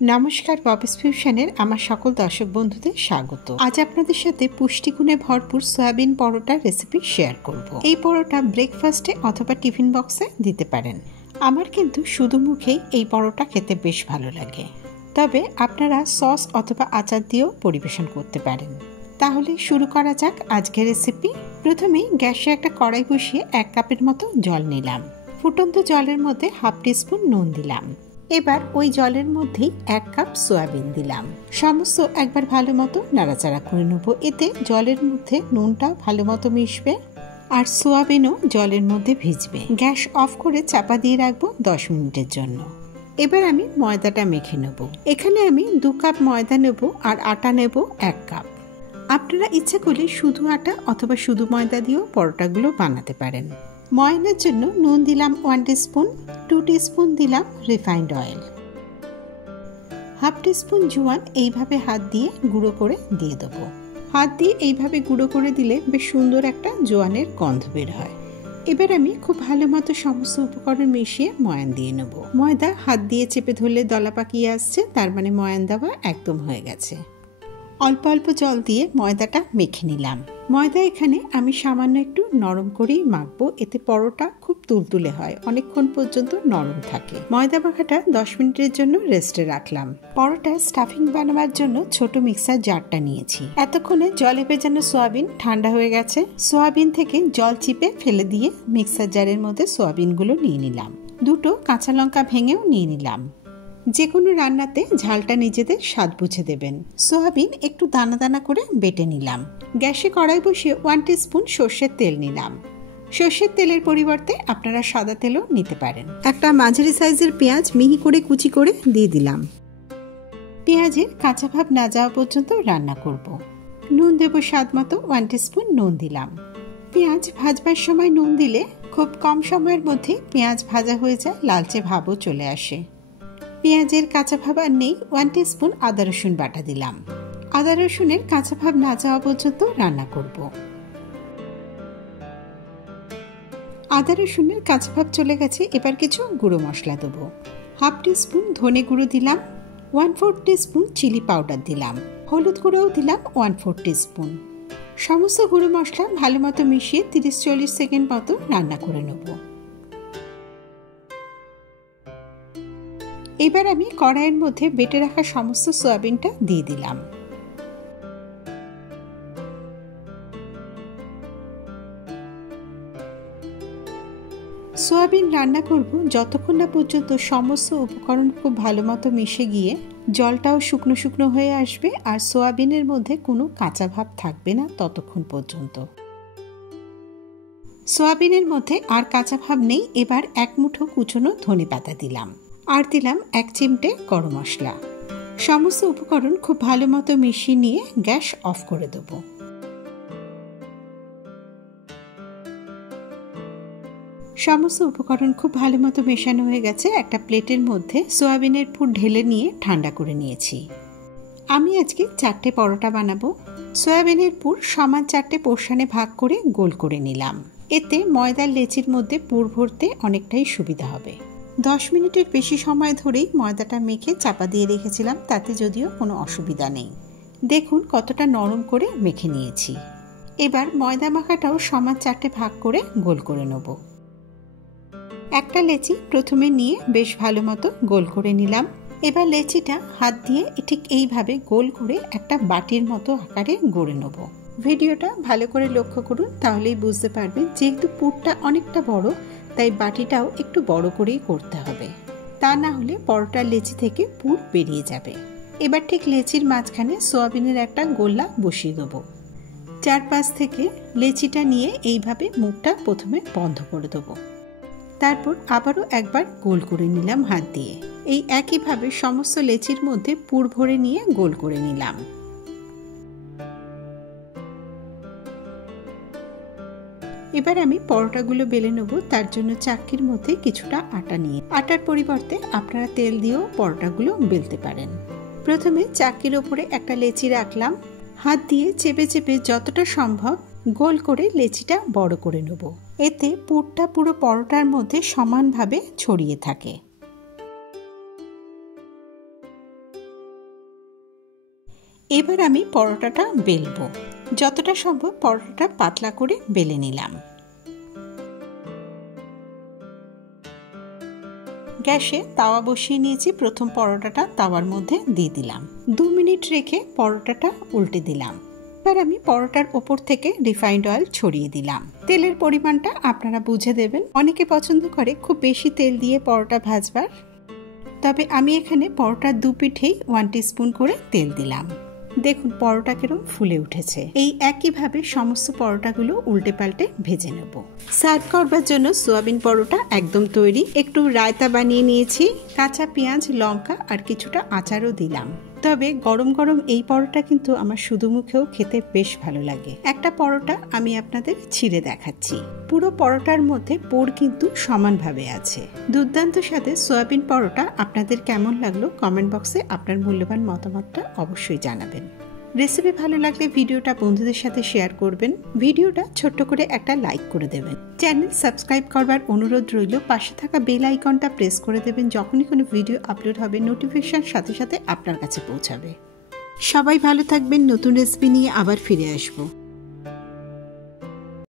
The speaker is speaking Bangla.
নমস্কার, ববিস ফিউশনের আমার সকল দর্শক বন্ধুদের স্বাগত। আজ আপনাদের সাথে পুষ্টিগুণে ভরপুর সয়াবিন পরোটার রেসিপি শেয়ার করব। এই পরোটা ব্রেকফাস্টে অথবা টিফিন বক্সে দিতে পারেন। আমার কিন্তু শুধু মুখেই এই পরোটা খেতে বেশ ভালো লাগে, তবে আপনারা সস অথবা আচার দিয়েও পরিবেশন করতে পারেন। তাহলে শুরু করা যাক আজকের রেসিপি। প্রথমেই গ্যাসে একটা কড়াই বসিয়ে 1 কাপের মতো জল নিলাম। ফুটন্ত জলের মধ্যে হাফ টিস্পুন নুন দিলাম। এবার ওই জলের মধ্যেই 1 কাপ সয়াবিন দিলাম। সমস্ত একবার ভালো মতো নাড়াচাড়া করে নেব। এতে জলের মধ্যে নুনটা ভালো মতো মিশবে আর সয়াবিনও জলের মধ্যে ভিজবে। গ্যাস অফ করে চাপা দিয়ে রাখবো 10 মিনিটের জন্য। এবার আমি ময়দাটা মেখে নেব। এখানে আমি 2 কাপ ময়দা নেব আর আটা নেব 1 কাপ। আপনারা ইচ্ছা করলে শুধু আটা অথবা শুধু ময়দা দিয়েও পরোটাগুলো বানাতে পারেন। ময়দার জন্য নুন দিলাম 1 টিস্পুন, 2 টিস্পুন দিলাম রিফাইন্ড অয়েল, হাফ টিস্পুন জোয়ান এইভাবে হাত দিয়ে গুঁড়ো করে দিয়ে দেবো। হাত দিয়ে এইভাবে গুঁড়ো করে দিলে বেশ সুন্দর একটা জোয়ানের গন্ধ বের হয়। এবার আমি খুব ভালো মতো সমস্ত উপকরণ মিশিয়ে ময়ান দিয়ে নেব। ময়দা হাত দিয়ে চেপে ধরলে দলা পাকিয়ে আসছে, তার মানে ময়ান দেওয়া একদম হয়ে গেছে। অল্প অল্প জল দিয়ে ময়দাটা মেখে নিলাম। ময়দা এখানে আমি সামান্য একটু নরম করেই মাখবো, এতে পরোটা খুব তুলতুলে হয়, অনেকক্ষণ পর্যন্ত নরম থাকে। ময়দা মাখাটা 10 মিনিটের জন্য রেস্টে রাখলাম। পরোটা স্টাফিং বানাবার জন্য ছোট মিক্সার জারটা নিয়েছি। এতক্ষণে জলে ভেজানো সয়াবিন ঠান্ডা হয়ে গেছে। সয়াবিন থেকে জল চিপে ফেলে দিয়ে মিক্সার জারের মধ্যে সয়াবিনগুলো নিয়ে নিলাম। 2টো কাঁচা লঙ্কা ভেঙেও নিয়ে নিলাম। যে কোনো রান্নাতে ঝালটা নিজেদের স্বাদ বুঝে দেবেন। সয়াবিন একটু দানা দানা করে বেটে নিলাম। গ্যাসে কড়াই বসিয়ে 1 টিস্পুন সর্ষের তেল নিলাম। সর্ষের তেলের পরিবর্তে আপনারা সাদা তেলও নিতে পারেন। একটা মাঝারি সাইজের পেঁয়াজ মিহি করে কুচি করে দিয়ে দিলাম। পেঁয়াজের কাঁচা ভাব না যাওয়া পর্যন্ত রান্না করব। নুন দেব স্বাদ মতো, 1 টিস্পুন নুন দিলাম। পেঁয়াজ ভাজবার সময় নুন দিলে খুব কম সময়ের মধ্যে পেঁয়াজ ভাজা হয়ে যায়, লালচে ভাবও চলে আসে। পেঁয়াজের কাঁচা ভাব আর নেই, 1 টিস্পুন আদা রসুন বাটা দিলাম। আদা রসুনের কাঁচা ভাব না যাওয়া পর্যন্ত রান্না করব। আদা রসুনের কাঁচা ভাব চলে গেছে। এবার কিছু গুঁড়ো মশলা দেবো। হাফ টিস্পুন ধনে গুঁড়ো দিলাম, 1/4 টিস্পুন চিলি পাউডার দিলাম, হলুদ গুঁড়োও দিলাম 1/4 টিস্পুন। সমস্ত গুঁড়ো মশলা ভালো মতো মিশিয়ে 30-40 সেকেন্ড মতো রান্না করে নেব। এবার আমি কড়াইয়ের মধ্যে বেটে রাখা সমস্ত সয়াবিনটা দিয়ে দিলাম। সয়াবিন রান্না করব যতক্ষণ না পর্যন্ত সমস্ত উপকরণ খুব ভালো মতো মিশে গিয়ে জলটাও শুকনো শুকনো হয়ে আসবে আর সয়াবিনের মধ্যে কোনো কাঁচা ভাব থাকবে না, ততক্ষণ পর্যন্ত। সয়াবিনের মধ্যে আর কাঁচা ভাব নেই। এবার 1 মুঠো কুচনো ধনেপাতা দিলাম আর দিলাম 1 চিমটে গরম মশলা। সমস্ত উপকরণ খুব ভালো মতো মিশিয়ে নিয়ে গ্যাস অফ করে দেবো। সমস্ত উপকরণ খুব ভালো মতো মেশানো হয়ে গেছে। একটা প্লেটের মধ্যে সয়াবিনের পুর ঢেলে নিয়ে ঠান্ডা করে নিয়েছি। আমি আজকে 4টে পরোটা বানাবো। সয়াবিনের পুর সমান 4টে পোর্শনে ভাগ করে গোল করে নিলাম। এতে ময়দার লেচির মধ্যে পুর ভরতে অনেকটাই সুবিধা হবে। 10 মিনিটের বেশি সময় ধরেই ময়দাটা মেখে চাপা দিয়ে রেখেছিলাম, তাতে যদিও কোনো অসুবিধা নেই। দেখুন কতটা নরম করে মেখে নিয়েছি। এবার ময়দা মাখাটাও সমান 4টে ভাগ করে গোল করে নেব। একটা লেচি প্রথমে নিয়ে বেশ ভালো মতো গোল করে নিলাম। এবার লেচিটা হাত দিয়ে ঠিক এইভাবে গোল করে একটা বাটির মতো আকারে গড়ে নেব। ভিডিওটা ভালো করে লক্ষ্য করুন, তাহলেই বুঝতে পারবেন। যেহেতু পুরটা অনেকটা বড়, তাই বাটিটাও একটু বড় করেই করতে হবে, তা না হলে পরোটার লেচি থেকে পুর বেরিয়ে যাবে। এবার ঠিক লেচির মাঝখানে সয়াবিনের একটা গোলা বসিয়ে দেবো। চারপাশ থেকে লেচিটা নিয়ে এইভাবে মুখটা প্রথমে বন্ধ করে দেবো। তারপর আবারও একবার গোল করে নিলাম হাত দিয়ে। এই একইভাবে সমস্ত লেচির মধ্যে পুর ভরে নিয়ে গোল করে নিলাম। এবার আমি পরোটাগুলো বেলে নেব। তার জন্য চাক্কির মধ্যে কিছুটা আটা নিয়ে, আটার পরিবর্তে আপনারা তেল দিয়েও পরোটাগুলো বেলতে পারেন। প্রথমে চাক্কির ওপরে একটা লেচি রাখলাম। হাত দিয়ে চেপে চেপে যতটা সম্ভব গোল করে লেচিটা বড় করে নেব। এতে পুরটা পুরো পরোটার মধ্যে সমানভাবে ছড়িয়ে থাকে। এবার আমি পরোটাটা বেলবো। যতটা সম্ভব পরোটাটা পাতলা করে বেলে নিলাম। গ্যাসে তাওয়া বসিয়ে নিয়েছি। প্রথম পরোটাটা তাওয়ার মধ্যে দিয়ে দিলাম। 2 মিনিট রেখে পরোটাটা উল্টে দিলাম। এবার আমি পরোটার ওপর থেকে রিফাইন্ড অয়েল ছড়িয়ে দিলাম। তেলের পরিমাণটা আপনারা বুঝে দেবেন। অনেকে পছন্দ করে খুব বেশি তেল দিয়ে পরোটা ভাজবার, তবে আমি এখানে পরোটার 2 পিঠেই 1 টিস্পুন করে তেল দিলাম। দেখুন পরোটা কিরকম ফুলে উঠেছে। এই একইভাবে সমস্ত পরোটাগুলো উল্টে পাল্টে ভেজে নেব। সার্ভ করবার জন্য সোয়াবিন পরোটা একদম তৈরি। একটু রায়তা বানিয়ে নিয়েছি, কাঁচা পেঁয়াজ, লঙ্কা আর কিছুটা আচারও দিলাম। তবে গরম গরম এই পরোটা কিন্তু আমার শুধু মুখেও খেতে বেশ ভালো লাগে। একটা পরোটা আমি আপনাদের ছিঁড়ে দেখাচ্ছি। পুরো পরোটার মধ্যে পুর কিন্তু সমানভাবে আছে। দুর্দান্ত স্বাদের সোয়াবিন পরোটা আপনাদের কেমন লাগলো কমেন্ট বক্সে আপনার মূল্যবান মতামতটা অবশ্যই জানাবেন। রেসিপি ভালো লাগলে ভিডিওটা বন্ধুদের সাথে শেয়ার করবেন। ভিডিওটা ছোট্ট করে একটা লাইক করে দেবেন। চ্যানেল সাবস্ক্রাইব করবার অনুরোধ রইল। পাশে থাকা বেল আইকনটা প্রেস করে দেবেন। যখনই কোনো ভিডিও আপলোড হবে নোটিফিকেশন সাথে সাথে আপনার কাছে পৌঁছাবে। সবাই ভালো থাকবেন। নতুন রেসিপি নিয়ে আবার ফিরে আসবো।